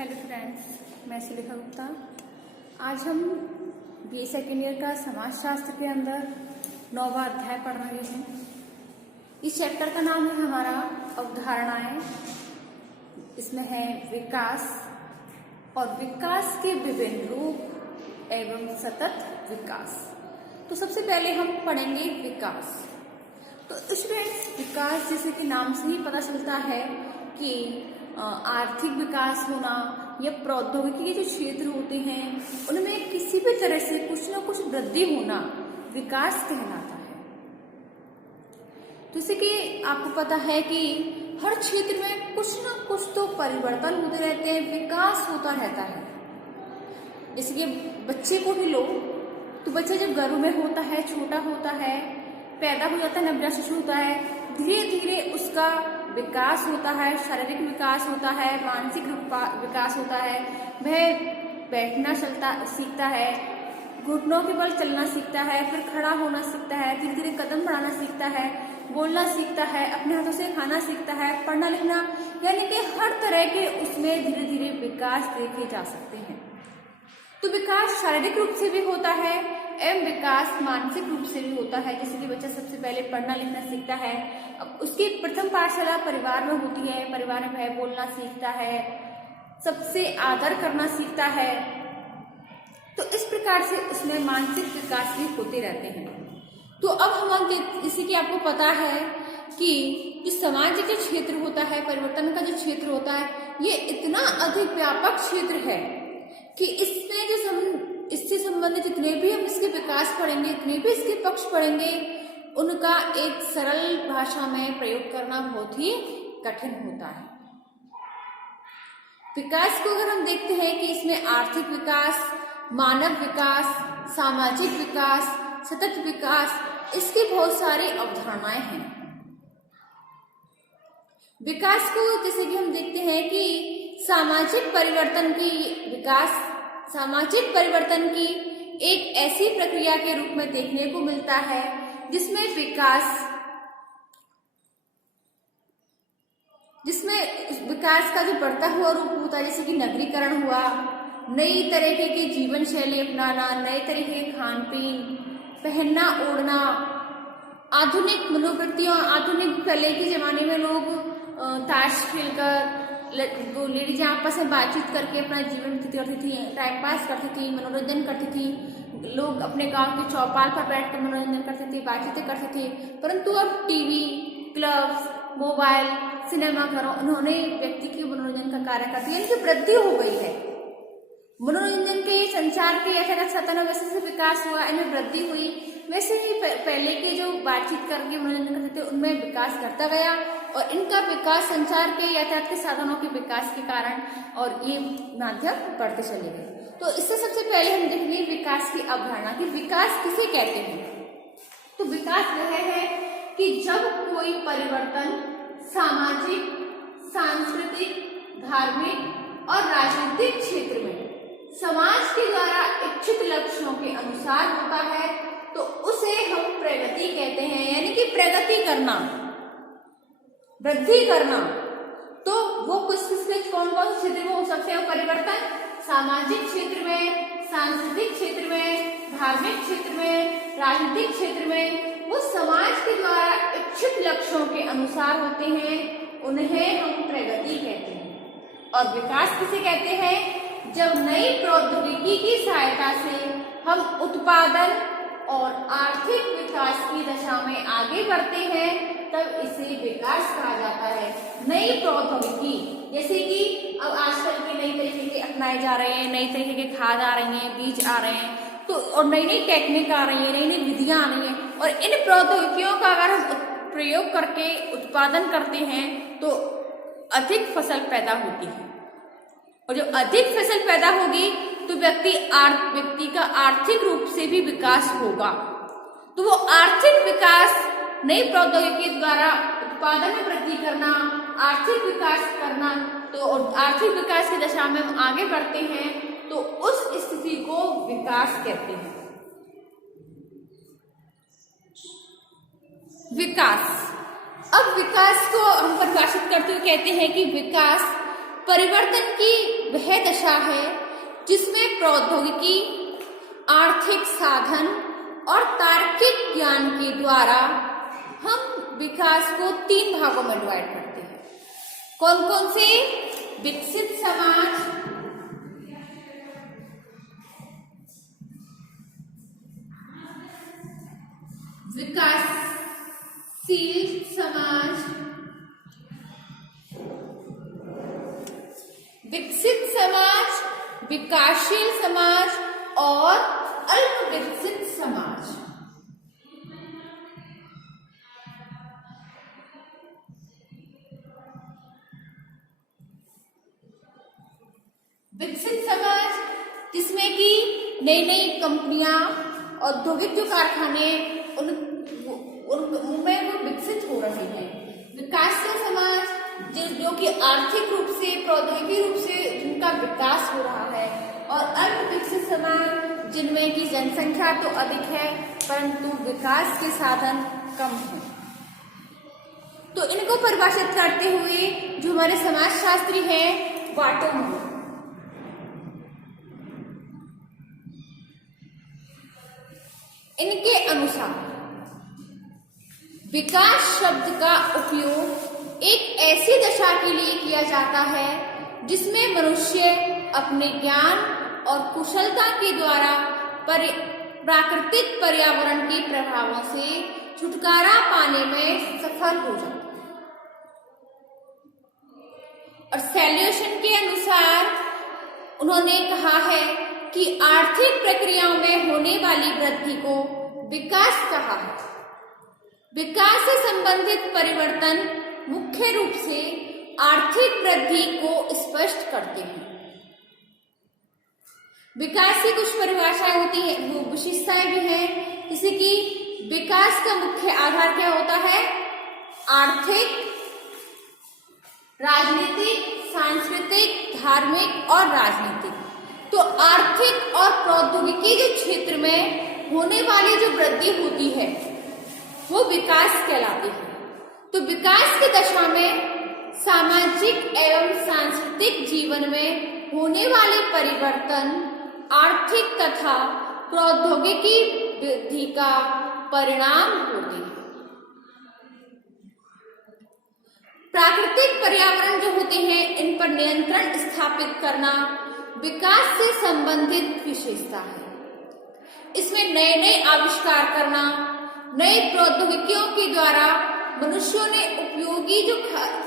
Hello friends, मैं सुलेखा गुप्ता। आज हम BA सेकेंड ईयर का समाजशास्त्र के अंदर 9वां अध्याय पढ़ रहे हैं। इस चैप्टर का नाम है हमारा अवधारणाएं। इसमें है विकास और विकास के विभिन्न रूप एवं सतत विकास। तो सबसे पहले हम पढ़ेंगे विकास। तो इसमें विकास जैसे कि नाम से ही पता चलता है कि आर्थिक विकास होना या प्रौद्योगिकी के जो क्षेत्र होते हैं उनमें किसी भी तरह से कुछ न कुछ वृद्धि होना विकास कहलाता है। जैसे कि आपको पता है कि हर क्षेत्र में कुछ न कुछ तो परिवर्तन होते रहते हैं, विकास होता रहता है। जैसे कि बच्चे को ही लो तो बच्चा जब गर्भ में होता है, छोटा होता है, पैदा हो जाता है, नवजात शिशु होता है, धीरे धीरे उसका विकास होता है, शारीरिक विकास होता है, मानसिक विकास होता है। वह बैठना चलता सीखता है, घुटनों के बल चलना सीखता है, फिर खड़ा होना सीखता है, धीरे धीरे कदम बढ़ाना सीखता है, बोलना सीखता है, अपने हाथों से खाना सीखता है, पढ़ना लिखना, यानी कि हर तरह के उसमें धीरे धीरे विकास देखे जा सकते हैं। तो विकास शारीरिक रूप से भी होता है एवं विकास मानसिक रूप से भी होता है। जैसे कि बच्चा सबसे पहले पढ़ना लिखना सीखता है, अब उसकी प्रथम पाठशाला परिवार में होती है, परिवार में वह बोलना सीखता है, सबसे आदर करना सीखता है। तो इस प्रकार से उसमें मानसिक विकास भी होते रहते हैं। तो अब हम जैसे कि आपको पता है कि जो समाज का क्षेत्र होता है, परिवर्तन का जो क्षेत्र होता है, ये इतना अधिक व्यापक क्षेत्र है कि इसमें जो इससे संबंधित जितने भी हम इसके विकास पढ़ेंगे, जितने भी इसके पक्ष पढ़ेंगे, उनका एक सरल भाषा में प्रयोग करना बहुत ही कठिन होता है। विकास को अगर हम देखते हैं कि इसमें आर्थिक विकास, मानव विकास, सामाजिक विकास, सतत विकास, इसकी बहुत सारी अवधारणाएं हैं। विकास को जैसे कि हम देखते हैं कि सामाजिक परिवर्तन की एक ऐसी प्रक्रिया के रूप में देखने को मिलता है जिसमें विकास का जो बढ़ता हुआ रूप होता है, जैसे कि नगरीकरण हुआ, नई तरीके की जीवन शैली अपनाना, नए तरीके के खान पीन, पहनना ओढ़ना, आधुनिक मनोवृत्तियों, आधुनिक पहले के जमाने में लोग ताश खेलकर, दो लेडीज आपस में बातचीत करके अपना जीवन व्यतीत करती थी, टाइम पास करती थी, मनोरंजन करती थी। लोग अपने गांव के चौपाल पर बैठकर मनोरंजन करते थे, बातचीतें करते थे। परंतु अब टीवी, क्लब्स, मोबाइल, सिनेमा घरों, उन्होंने व्यक्ति के मनोरंजन का कार्य कर दिया, इनकी वृद्धि हो गई है। मनोरंजन के संचार के यातायात साधन वैसे से विकास हुआ, इनमें वृद्धि हुई। वैसे ही पहले के जो बातचीत करके मनोरंजन करते थे उनमें विकास करता गया और इनका विकास संचार के यातायात के साधनों के विकास के कारण और ये माध्यम बढ़ते चले गए। तो इससे सबसे पहले हम देखेंगे विकास की अवधारणा कि विकास किसे कहते हैं। तो विकास वह है कि जब कोई परिवर्तन सामाजिक, सांस्कृतिक, धार्मिक और राजनीतिक क्षेत्र में समाज के द्वारा इच्छित लक्ष्यों के अनुसार होता है तो उसे हम प्रगति कहते हैं, यानी कि प्रगति करना, वृद्धि करना। तो वो किस कौन कौन से क्षेत्र में हो सकते हैं परिवर्तन? सामाजिक क्षेत्र में, सांस्कृतिक क्षेत्र में, धार्मिक क्षेत्र में, राजनीतिक क्षेत्र में। वो समाज के द्वारा इच्छित लक्ष्यों के अनुसार होते हैं, उन्हें हम प्रगति कहते हैं। और विकास किसे कहते हैं? जब नई प्रौद्योगिकी की सहायता से हम उत्पादन और आर्थिक विकास की दशा में आगे बढ़ते हैं तब इसे विकास कहा जाता है। नई प्रौद्योगिकी जैसे कि अब आजकल के नई तरीके के अपनाए जा रहे हैं, नई तरीके के खाद आ रही हैं, बीज आ रहे हैं, तो और नई नई टेक्निक आ रही है, नई नई विधियां आ रही हैं, और इन प्रौद्योगिकियों का अगर हम प्रयोग करके उत्पादन करते हैं तो अधिक फसल पैदा होती है, और जो अधिक फसल पैदा होगी तो व्यक्ति का आर्थिक रूप से भी विकास होगा। तो वो आर्थिक विकास नई प्रौद्योगिकी द्वारा उत्पादन में वृद्धि करना, आर्थिक विकास करना, तो आर्थिक विकास की दशा में हम आगे बढ़ते हैं तो उस स्थिति को विकास कहते हैं। विकास, अब विकास को हम परिभाषित करते हुए कहते हैं कि विकास परिवर्तन की वह दशा है जिसमें प्रौद्योगिकी, आर्थिक साधन और तार्किक ज्ञान के द्वारा हम विकास को 3 भागों में डिवाइड करते हैं। कौन कौन से? विकसित समाज, विकासशील समाज, विकसित समाज, विकासशील समाज और अल्प विकसित समाज। विकसित समाज जिसमें कि नई नई कंपनियां, औद्योगिक जो कारखाने उनमें वो विकसित हो रहे हैं। विकासशील समाज जो कि आर्थिक रूप से, प्रौद्योगिकी रूप से जिनका विकास हो रहा है, और अल्प विकसित समाज जिनमें की जनसंख्या तो अधिक है परंतु विकास के साधन कम हैं। तो इनको परिभाषित करते हुए जो हमारे समाजशास्त्री हैं वाटोमो, इनके अनुसार विकास शब्द का उपयोग एक ऐसी दशा के लिए किया जाता है जिसमें मनुष्य अपने ज्ञान और कुशलता के द्वारा प्राकृतिक पर्यावरण के प्रभावों से छुटकारा पाने में सफल हो जाता है। और सैल्यूशन के अनुसार उन्होंने कहा है कि आर्थिक प्रक्रियाओं में होने वाली वृद्धि को विकास कहा है। विकास से संबंधित परिवर्तन मुख्य रूप से आर्थिक वृद्धि को स्पष्ट करते हैं। विकास की कुछ परिभाषाएं होती है, वो विशेषताएं भी हैं, जैसे कि विकास का मुख्य आधार क्या होता है? आर्थिक, राजनीतिक, सांस्कृतिक, धार्मिक और राजनीतिक। तो आर्थिक और प्रौद्योगिकी के क्षेत्र में होने वाली जो वृद्धि होती है वो विकास कहलाती है। तो विकास की दशा में सामाजिक एवं सांस्कृतिक जीवन में होने वाले परिवर्तन आर्थिक तथा प्रौद्योगिकी वृद्धि का परिणाम होते हैं। प्राकृतिक पर्यावरण जो होते हैं इन पर नियंत्रण स्थापित करना विकास से संबंधित विशेषता है। इसमें नए नए आविष्कार करना, नए प्रौद्योगिकियों के द्वारा मनुष्यों ने उपयोगी जो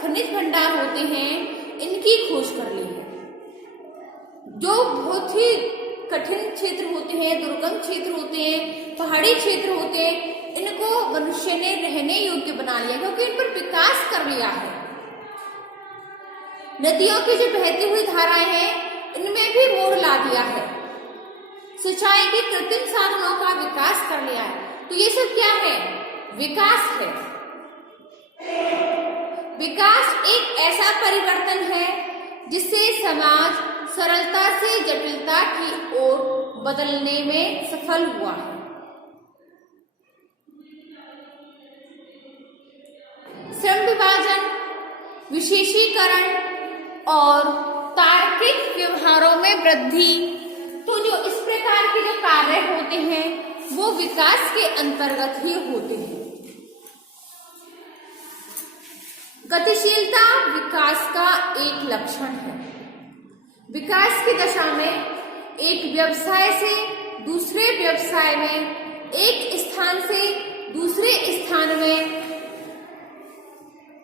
खनिज भंडार होते हैं इनकी खोज कर ली है। जो बहुत ही कठिन क्षेत्र होते हैं, दुर्गम क्षेत्र होते हैं, पहाड़ी क्षेत्र होते हैं, इनको मनुष्य ने रहने योग्य बना लिया क्योंकि इन पर विकास कर लिया है। नदियों की जो बहती हुई धाराएं हैं इनमें भी मोड़ ला दिया है। सिंचाई के कृत्रिम साधनों का विकास कर लिया है। तो ये सब क्या है? विकास है। विकास एक ऐसा परिवर्तन है जिससे समाज सरलता से जटिलता की ओर बदलने में सफल हुआ है। श्रम विभाजन, विशेषीकरण और तार्किक व्यवहारों में वृद्धि, तो जो इस प्रकार के जो कार्य होते हैं वो विकास के अंतर्गत ही होते हैं। गतिशीलता विकास का एक लक्षण है। विकास की दशा में एक व्यवसाय से दूसरे व्यवसाय में, एक स्थान से दूसरे स्थान में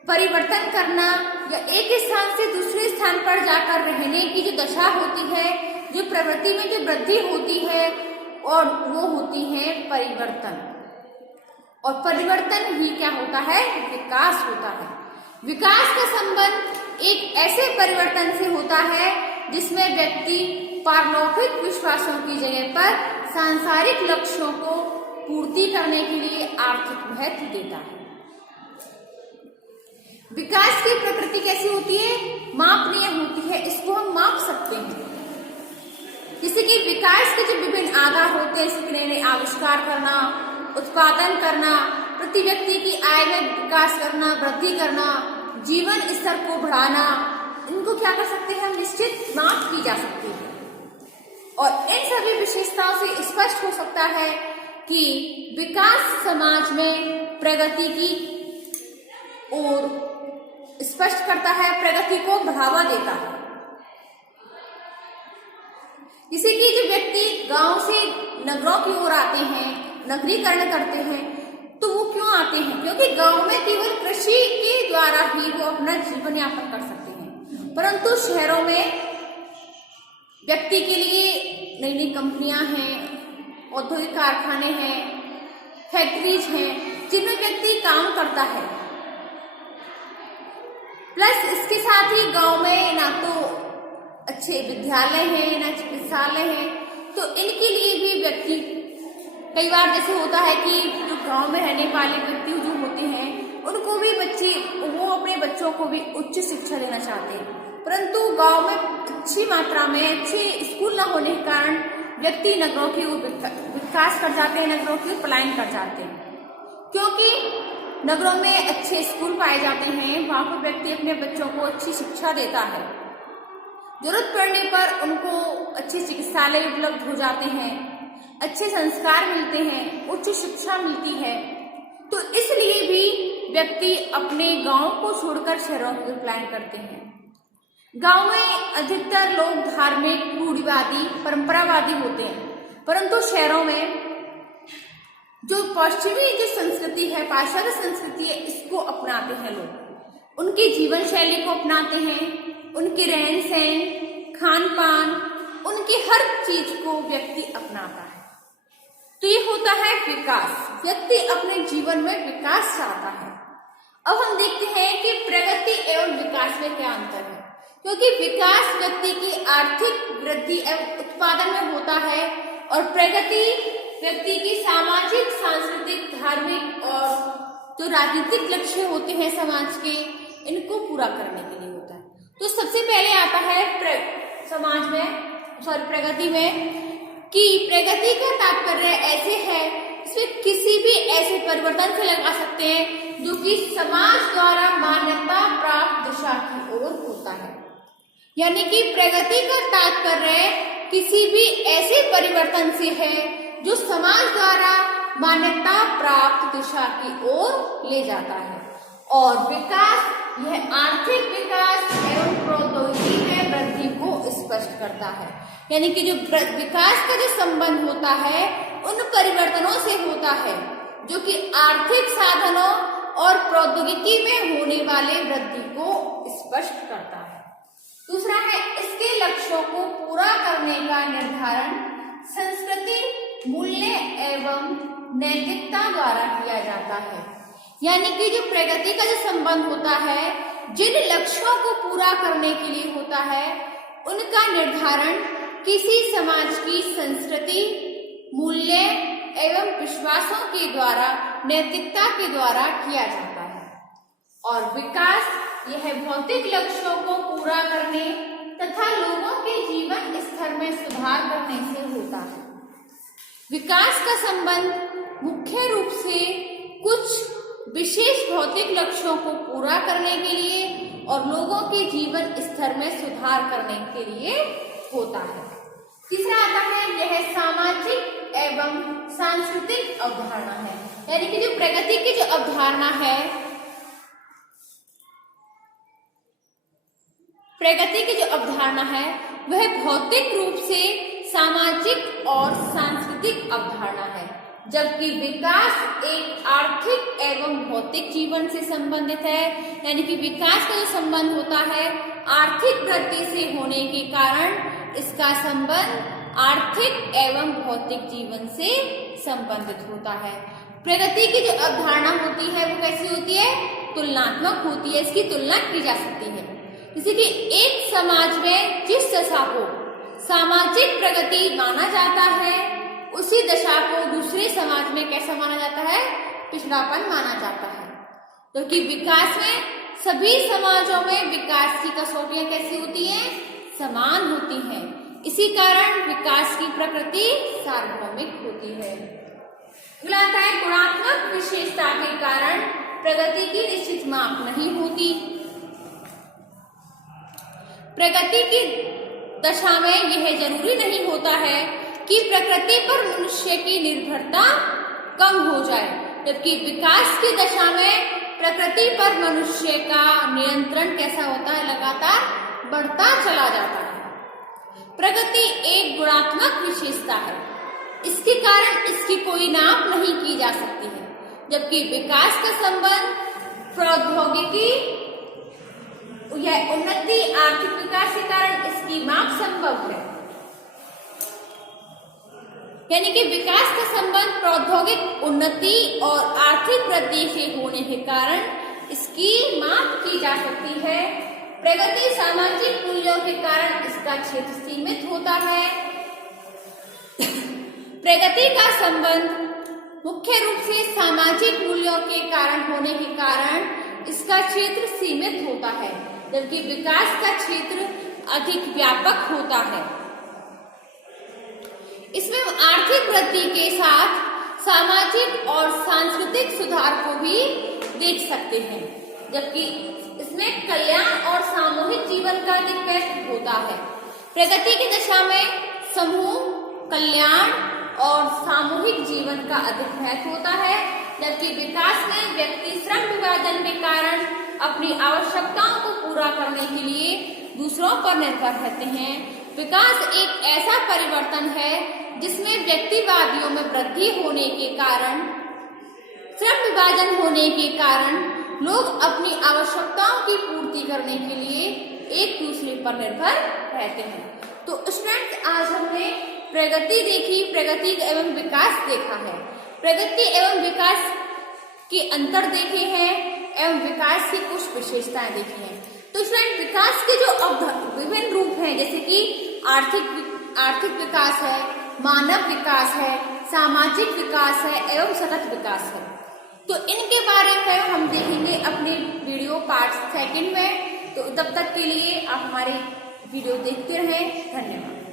परिवर्तन करना या एक स्थान से दूसरे स्थान पर जाकर रहने की जो दशा होती है, जो प्रवृत्ति में जो वृद्धि होती है, और वो होती है परिवर्तन। और परिवर्तन ही क्या होता है? विकास होता है। विकास का संबंध एक ऐसे परिवर्तन से होता है जिसमें व्यक्ति पारलौकिक विश्वासों की जगह पर सांसारिक लक्ष्यों को पूर्ति करने के लिए आर्थिक महत्व देता है। विकास की प्रकृति कैसी होती है? मापनीय होती है। इसको हम माप सकते हैं। जैसे कि विकास के जो विभिन्न आधार होते हैं, जैसे नए नए आविष्कार करना, उत्पादन करना, प्रति व्यक्ति की आय में विकास करना, वृद्धि करना, जीवन स्तर को बढ़ाना, इनको क्या कर सकते हैं, निश्चित माप की जा सकती है। और इन सभी विशेषताओं से स्पष्ट हो सकता है कि विकास समाज में प्रगति की ओर स्पष्ट करता है, प्रगति को बढ़ावा देता है। जैसे कि जो व्यक्ति गांव से नगरों की ओर आते हैं, नगरीकरण करते हैं, तो वो क्यों आते हैं? क्योंकि गांव में केवल कृषि के द्वारा ही वो अपना जीवन यापन कर सकते हैं, परंतु शहरों में व्यक्ति के लिए नई नई कंपनियां हैं, औद्योगिक कारखाने हैं, फैक्ट्रीज हैं, जिनमें व्यक्ति काम करता है। प्लस इसके साथ ही गांव में ना तो अच्छे विद्यालय हैं, ना चिकित्सालय हैं, तो इनके लिए भी व्यक्ति कई बार जैसे होता है कि जो गांव में रहने वाले व्यक्ति जो होते हैं उनको भी वो अपने बच्चों को भी उच्च शिक्षा देना चाहते हैं, परंतु गांव में अच्छी मात्रा में अच्छे स्कूल न होने के कारण व्यक्ति नगरों की ओर विकास कर जाते हैं, नगरों की ओर पलायन कर जाते हैं। क्योंकि नगरों में अच्छे स्कूल पाए जाते हैं, वहां पर व्यक्ति अपने बच्चों को अच्छी शिक्षा देता है, जरूरत पड़ने पर उनको अच्छे चिकित्सालय उपलब्ध हो जाते हैं, अच्छे संस्कार मिलते हैं, उच्च शिक्षा मिलती है। तो इसलिए भी व्यक्ति अपने गांव को छोड़कर शहरों की ओर पलायन करते हैं। गांव में अधिकतर लोग धार्मिक, रूढ़िवादी, परंपरावादी होते हैं, परंतु शहरों में जो पश्चिमी जो संस्कृति है, पाश्चात्य संस्कृति है, इसको अपनाते हैं लोग, उनकी जीवन शैली को अपनाते हैं, उनके रहन सहन, खान पान, उनकी हर चीज को व्यक्ति अपनाता है। तो ये होता है विकास। व्यक्ति अपने जीवन में विकास चाहता है। अब हम देखते हैं कि प्रगति एवं विकास में क्या अंतर है, क्योंकि विकास व्यक्ति की आर्थिक वृद्धि एवं उत्पादन में होता है और प्रगति व्यक्ति की सामाजिक, सांस्कृतिक, धार्मिक और जो राजनीतिक लक्ष्य होते हैं समाज के, इनको पूरा करने के लिए होता है। तो सबसे पहले आता है प्रगति में कि प्रगति का तात्पर्य ऐसे है, इसमें किसी भी ऐसे परिवर्तन से लगा सकते हैं जो कि समाज द्वारा मान्यता प्राप्त दिशा की ओर होता है। यानी कि प्रगति का तात्पर्य किसी भी ऐसे परिवर्तन से है जो समाज द्वारा मान्यता प्राप्त दिशा की ओर ले जाता है। और विकास, यह आर्थिक विकास एवं प्रौद्योगिकी में वृद्धि को स्पष्ट करता है। यानी कि जो विकास का जो संबंध होता है उन परिवर्तनों से होता है जो कि आर्थिक साधनों और प्रौद्योगिकी में होने वाले वृद्धि को स्पष्ट करता है। दूसरा है, इसके लक्ष्यों को पूरा करने का निर्धारण संस्कृति, मूल्य एवं नैतिकता द्वारा किया जाता है। यानी कि जो प्रगति का जो संबंध होता है, जिन लक्ष्यों को पूरा करने के लिए होता है, उनका निर्धारण किसी समाज की संस्कृति, मूल्य एवं विश्वासों के द्वारा, नैतिकता के द्वारा किया जाता है। और विकास, यह भौतिक लक्ष्यों को पूरा करने तथा लोगों के जीवन स्तर में सुधार करने से होता है। विकास का संबंध मुख्य रूप से कुछ विशेष भौतिक लक्ष्यों को पूरा करने के लिए और लोगों के जीवन स्तर में सुधार करने के लिए होता है। तीसरा आता है, यह सामाजिक एवं सांस्कृतिक अवधारणा है। यानी कि जो प्रगति की जो अवधारणा है, प्रगति की जो अवधारणा है वह भौतिक रूप से सामाजिक और सांस्कृतिक अवधारणा है, जबकि विकास एक आर्थिक एवं भौतिक जीवन से संबंधित है। यानी कि विकास का जो संबंध होता है आर्थिक वृद्धि से होने के कारण इसका संबंध आर्थिक एवं भौतिक जीवन से संबंधित होता है। प्रगति की जो अवधारणा होती है वो कैसी होती है? तुलनात्मक होती है, इसकी तुलना की जा सकती है। जैसे कि एक समाज में जिस दशा को सामाजिक प्रगति माना जाता है, उसी दशा को दूसरे समाज में कैसा माना जाता है? पिछड़ापन माना जाता है। क्योंकि विकास में सभी समाजों में विकास की कसौटियां कैसी होती हैं? समान होती हैं। इसी कारण विकास की प्रकृति सार्वभौमिक होती है। अगला आता है, गुणात्मक विशेषता के कारण प्रगति की निश्चित माप नहीं होती। प्रगति की दशा में यह जरूरी नहीं होता है कि प्रकृति पर मनुष्य की निर्भरता कम हो जाए, जबकि विकास की दशा में प्रकृति पर मनुष्य का नियंत्रण कैसा होता है, लगातार बढ़ता चला जाता है। प्रगति एक गुणात्मक विशेषता है, इसके कारण इसकी कोई नाप नहीं की जा सकती है, जबकि विकास का संबंध प्रौद्योगिकी या उन्नति आर्थिक विकास के कारण इसकी माप संभव है। यानी कि विकास का संबंध प्रौद्योगिक उन्नति और आर्थिक वृद्धि से होने के कारण इसकी माप की जा सकती है। प्रगति सामाजिक मूल्यों के कारण इसका क्षेत्र सीमित होता है। प्रगति का संबंध मुख्य रूप से सामाजिक मूल्यों के कारण होने के कारण इसका क्षेत्र सीमित होता है, जबकि विकास का क्षेत्र अधिक व्यापक होता है। इसमें आर्थिक वृद्धि के साथ सामाजिक और सांस्कृतिक सुधार को भी देख सकते हैं, जबकि इसमें कल्याण और सामूहिक जीवन का अधिक महत्व होता है। प्रगति की दशा में समूह कल्याण और सामूहिक जीवन का अधिक महत्व होता है, जबकि विकास में व्यक्ति श्रम विभाजन के कारण अपनी आवश्यकताओं को पूरा करने के लिए दूसरों पर निर्भर रहते हैं। विकास एक ऐसा परिवर्तन है जिसमें व्यक्तिवादियों में वृद्धि होने के कारण, श्रम विभाजन होने के कारण लोग अपनी आवश्यकताओं की पूर्ति करने के लिए एक दूसरे पर निर्भर रहते हैं। तो स्टूडेंट्स, आज हमने प्रगति देखी, प्रगति एवं विकास देखा है, प्रगति एवं विकास के अंतर देखे हैं एवं विकास की कुछ विशेषताएं देखी हैं। तो स्टूडेंट, विकास के जो विभिन्न रूप हैं, जैसे कि आर्थिक विकास है, मानव विकास है, सामाजिक विकास है एवं सतत विकास है। तो इनके बारे में हम देखेंगे अपने वीडियो पार्ट 2 में। तो तब तक के लिए आप हमारी वीडियो देखते रहें। धन्यवाद।